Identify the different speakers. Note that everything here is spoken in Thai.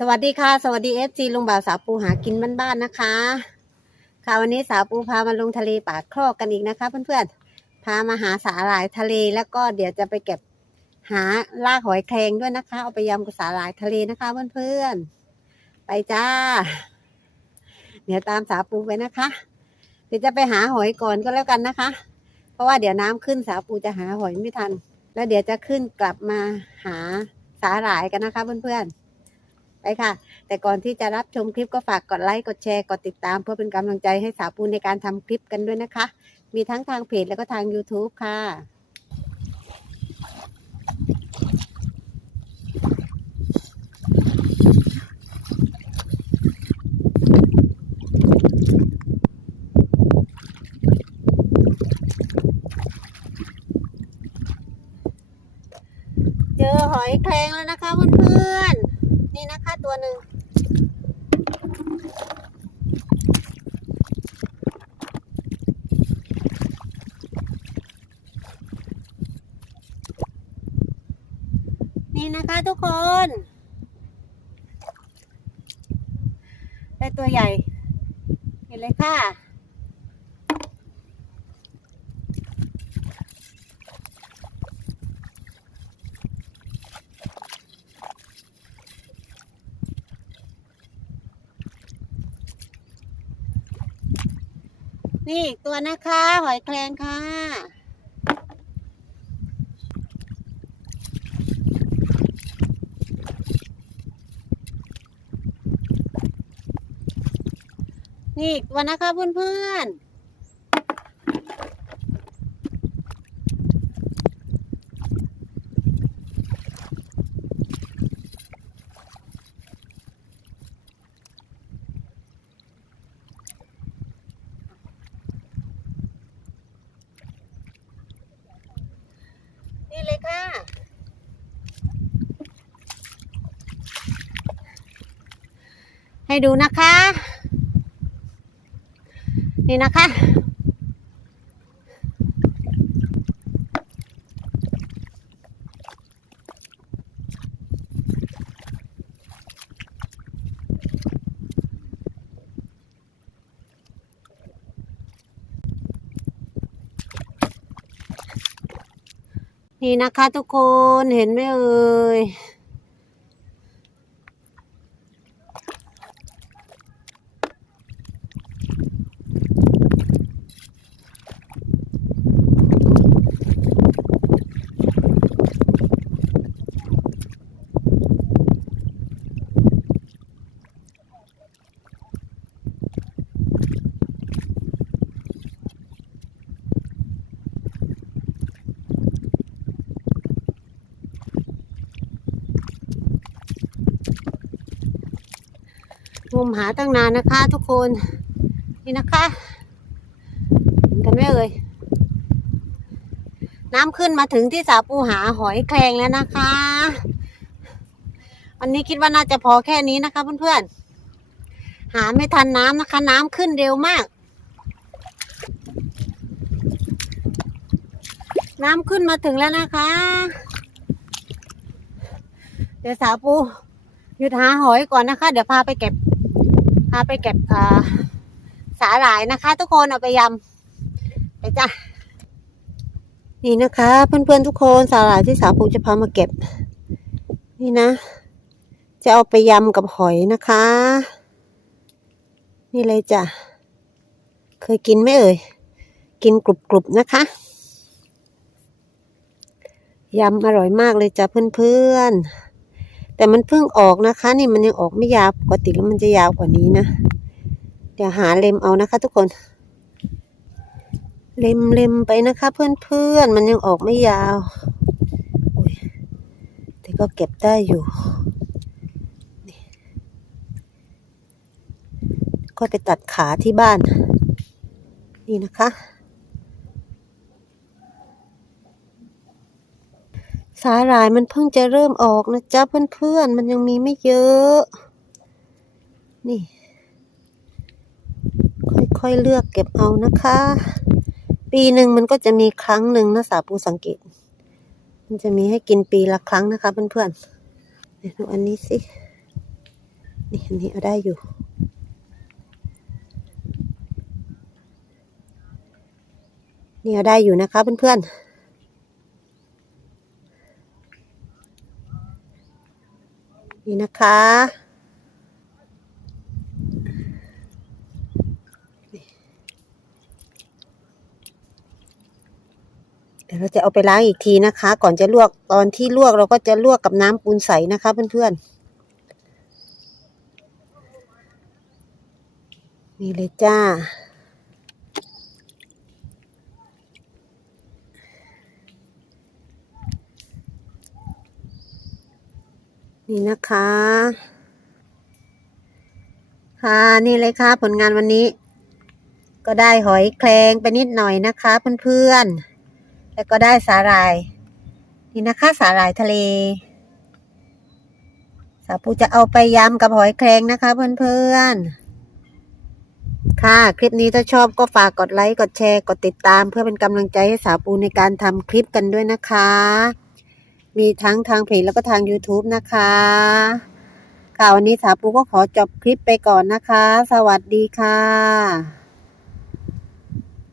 Speaker 1: สวัสดีค่ะ สวัสดีเอฟซีลุงบ่าวสาวปูหากินบ้านๆนะคะ ค่ะวันนี้สาวปูพามาลงทะเลปากคลอกกันอีกนะคะ เพื่อนๆพามาหาสาหร่ายทะเลแล้วก็เดี๋ยวจะไปเก็บหาลากหอยแครงด้วยนะคะ เอาไปยำกับสาหร่ายทะเลนะคะเพื่อนๆไปจ้า เดี๋ยวตามสาวปูไปนะคะ เดี๋ยวจะไปหาหอยก่อนก็แล้วกันนะคะ เพราะว่าเดี๋ยวน้ำขึ้นสาวปูจะหาหอยไม่ทัน แล้วเดี๋ยวจะขึ้นกลับมาหาสาหร่ายกันนะคะ เพื่อนๆ ไปค่ะ แต่ก่อนที่จะรับชมคลิปก็ฝากกดไลค์กดแชร์กดติดตาม เพื่อเป็นกำลังใจให้สาวปูในการทำคลิปกันด้วยนะคะ มีทั้งทางเพจแล้วก็ทาง YouTube ค่ะ เจอหอยแครงแล้วนะคะเพื่อนๆ นี่นะคะตัว หนึ่งนี่นะคะทุกคน ได้ตัวใหญ่ เห็นเลยค่ะ นี่อีกตัวนะคะ หอยแครงค่ะ นี่อีกตัวนะคะเพื่อนๆ นี่เลยค่ะ ให้ดูนะคะ นี่นะคะ นี่นะคะทุกคนเห็นไหมเอ่ย งมหาตั้งนานนะคะ ทุกคนนี่นะคะเห็นกันไหมเอ่ยน้ำขึ้นมาถึงที่สาปูหาหอยแครงแล้วนะคะ วันนี้คิดว่าน่าจะพอแค่นี้นะคะเพื่อนๆ หาไม่ทันน้ำนะคะ น้ำขึ้นเร็วมาก น้ำขึ้นมาถึงแล้วนะคะ เดี๋ยวสาวปูหยุดหาหอยก่อนนะคะ เดี๋ยวพาไปเก็บ ไปเก็บสาหร่ายนะคะ ทุกคนเอาไปยำไปจ้ะนี่นะคะ เพื่อนๆทุกคนสาหร่ายที่สาวปูจะพามาเก็บ นี่นะ จะเอาไปยำกับหอยนะคะ นี่เลยจ้ะเคยกินไหมเอ่ยกินกรุบๆนะคะยำอร่อยมากเลยจ้ะเพื่อนๆ แต่มันเพิ่งออกนะคะ นี่มันยังออกไม่ยาวปกติแล้วมันจะยาวกว่านี้นะ เดี๋ยวหาเล็มเอานะคะ ทุกคน เล็มเล็มไปนะคะ เพื่อนๆมันยังออกไม่ยาวยแต่ก็เก็บได้อยู่ก็ไปตัดขาที่บ้าน นี่นะคะ สาหร่ายมันเพิ่งจะเริ่มออกนะจ๊ะเพื่อนๆ มันยังมีไม่เยอะ นี่ ค่อยๆเลือกเก็บเอานะคะ ปีหนึ่งมันก็จะมีครั้งหนึ่งนะสาปูสังเกต มันจะมีให้กินปีละครั้งนะคะเพื่อนๆเดี๋ยวดูอันนี้สิ นี่อันนี้เอาได้อยู่นี่เอาได้อยู่นะคะเพื่อนๆ นี่นะคะ เดี๋ยวเราจะเอาไปล้างอีกทีนะคะ ก่อนจะลวกตอนที่ลวกเราก็จะลวกกับน้ำปูนใสนะคะเพื่อนๆ นี่เลยจ้า นี่นะคะ ค่ะนี่เลยค่ะ ผลงานวันนี้ ก็ได้หอยแครงไปนิดหน่อยนะคะเพื่อนๆแล้วก็ได้สาหร่าย นี่นะคะสาหร่ายทะเล สาปูจะเอาไปยำกับหอยแครงนะคะ เพื่อนๆ ค่ะ คลิปนี้ถ้าชอบก็ฝากกดไลค์กดแชร์กดติดตาม เพื่อเป็นกำลังใจให้สาปูในการทำคลิปกันด้วยนะคะ มีทั้งทางเพจแล้วก็ทาง YouTube นะคะ ค่ะวันนี้สาปูก็ขอจบคลิปไปก่อนนะคะ สวัสดีค่ะ